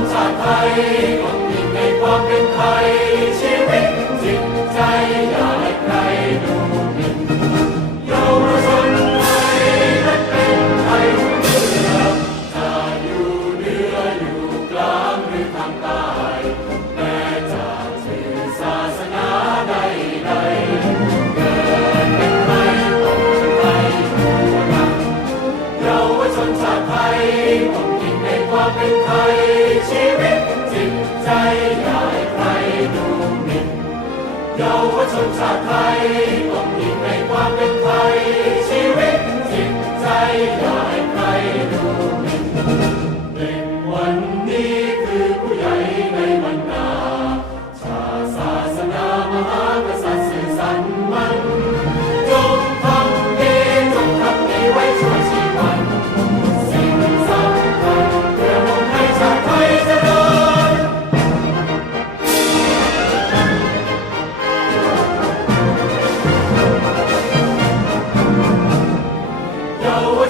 นชาติไทยต้องมีในความเป็นไทย ชีวิตจิตใจอย่าให้ใครดูหมิ่นเยาวชนไทยนั้นเป็นไทยเรือจะอยู่เหนืออยู่กลางหรือทางใต้แม้จะถือศาสนาใดใดเกิดเป็นไทยต้องเป็นไทยทั่วหน้าเยาวชนชาติไทยต้องยิ่งในความเป็นไทย ใจอย่าให้ใครดูหมิ่นเยาวชนชาติไทยต้องมีในความเป็น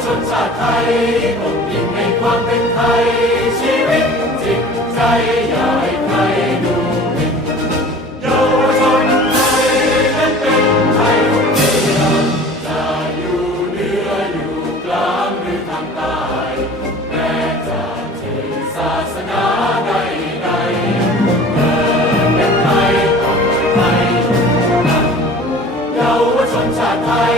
ชนชาติไทยต้องยิ่งในความเป็นไทย ชีวิตจิตใจอย่าให้ใครดูหมิ่นเยาวชนไทยนั้นเป็นไทยรุ่งเรืองจะอยู่เหนืออยู่กลางหรือทางใต้แม้จะถือศาสนาใดใดเกิดเป็นไทยต้องเป็นไทยทั่วหน้าเยาวชนชาติไทย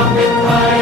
Amen.